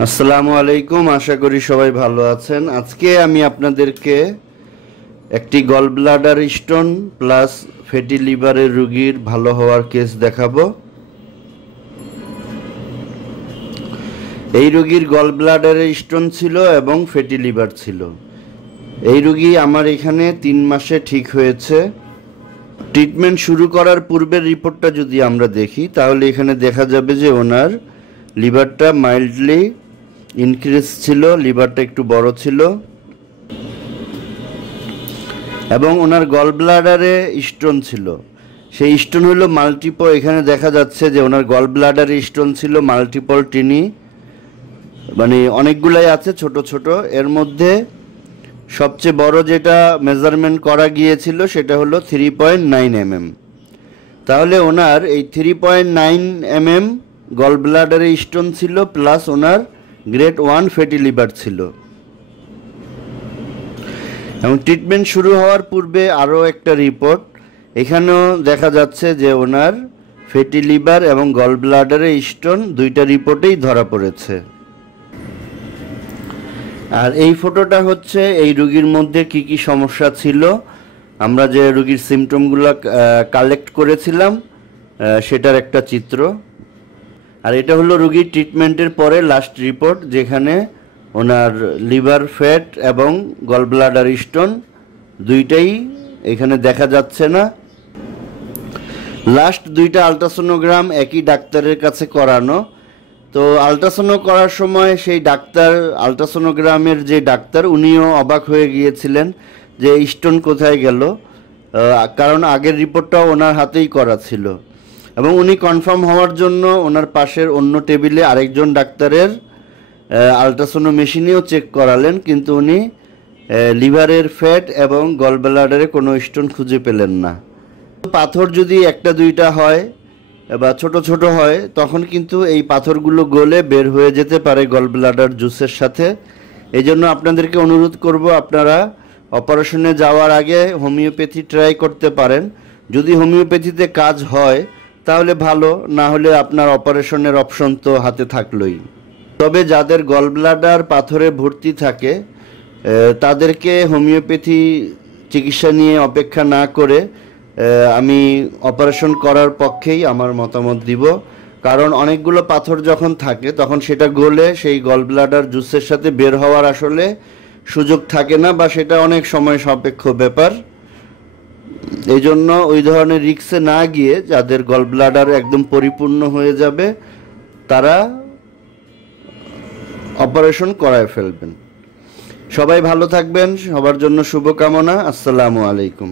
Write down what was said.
আসসালামু আলাইকুম, আশা করি সবাই ভালো আছেন। আজকে আমি আপনাদেরকে একটি gall bladder stone plus fatty লিভারের রোগীর ভালো হওয়ার কেস দেখাবো। এই রোগীর গল ব্লাডারে স্টোন ছিল এবং ফ্যাটি লিভার ছিল। এই রোগী আমার এখানে 3 মাসে ঠিক হয়েছে। ট্রিটমেন্ট শুরু করার পূর্বের রিপোর্টটা যদি আমরা দেখি তাহলে এখানে দেখা যাবে যে ওনার লিভারটা মাইল্ডলি ইনক্রিজ ছিল, লিভারটা একটু বড় ছিল এবং ওনার গল ব্লাডারে স্টোন ছিল। সেই স্টোন হলো মাল্টিপল। এখানে দেখা যাচ্ছে যে ওনার গল ব্লাডারে স্টোন ছিল মাল্টিপল টিনি, মানে অনেকগুলাই আছে ছোট ছোট। এর মধ্যে সবচেয়ে বড় যেটা মেজারমেন্ট করা গিয়েছিল সেটা হলো 3.9 mm। তাহলে ওনার এই 3.9 mm গল ব্লাডারে স্টোন ছিল প্লাস ওনার গ্রেড 1 ফ্যাটি লিভার ছিল। এবং ট্রিটমেন্ট শুরু হওয়ার পূর্বে আরও একটা রিপোর্ট, এখানেও দেখা যাচ্ছে যে ওনার ফ্যাটি লিভার এবং গল ব্লাডারে স্টোন দুইটা রিপোর্টেই ধরা পড়েছে। আর এই ফটোটা হচ্ছে এই রোগীর মধ্যে কি কি সমস্যা ছিল, আমরা যে রোগীর সিমটমগুলো কালেক্ট করেছিলাম সেটার একটা চিত্র। আর এটা হলো রোগীর ট্রিটমেন্টের পরে লাস্ট রিপোর্ট, যেখানে ওনার লিভার ফ্যাট এবং গল ব্লাডার স্টোন দুইটাই এখানে দেখা যাচ্ছে না। লাস্ট দুইটা আলট্রাসোনোগ্রাম একই ডাক্তারের কাছে করানো। তো আলট্রাসোনো করার সময় সেই ডাক্তার, আলট্রাসোনোগ্রামের যে ডাক্তার, উনিও অবাক হয়ে গিয়েছিলেন যে স্টোন কোথায় গেল, কারণ আগের রিপোর্টটাও ওনার হাতেই করা ছিল। এবং উনি কনফার্ম হওয়ার জন্য ওনার পাশের অন্য টেবিলে আরেকজন ডাক্তারের আলট্রাসোনো মেশিনেও চেক করালেন, কিন্তু উনি লিভারের ফ্যাট এবং গল ব্লাডারে কোনো স্টোন খুঁজে পেলেন না। পাথর যদি একটা দুইটা হয় বা ছোট ছোট হয় তখন কিন্তু এই পাথরগুলো গলে বের হয়ে যেতে পারে গল ব্লাডার জুসের সাথে। এই জন্য আপনাদেরকে অনুরোধ করব, আপনারা অপারেশনে যাওয়ার আগে হোমিওপ্যাথি ট্রাই করতে পারেন। যদি হোমিওপ্যাথিতে কাজ হয় তাহলে ভালো, না হলে আপনার অপারেশনের অপশন তো হাতে থাকলোই। তবে যাদের গল ব্লাডার পাথরে ভর্তি থাকে তাদেরকে হোমিওপ্যাথি চিকিৎসা নিয়ে অপেক্ষা না করে আমি অপারেশন করার পক্ষেই আমার মতামত দিব। কারণ অনেকগুলো পাথর যখন থাকে তখন সেটা গলে সেই গল ব্লাডার জুসের সাথে বের হওয়ার আসলে সুযোগ থাকে না, বা সেটা অনেক সময় সাপেক্ষ ব্যাপার। এই জন্য ওই ধরনের রিস্কে না গিয়ে যাদের গল ব্লাডার একদম পরিপূর্ণ হয়ে যাবে তারা অপারেশন করায় ফেলবেন। সবাই ভালো থাকবেন, সবার জন্য শুভকামনা। আসসালামু আলাইকুম।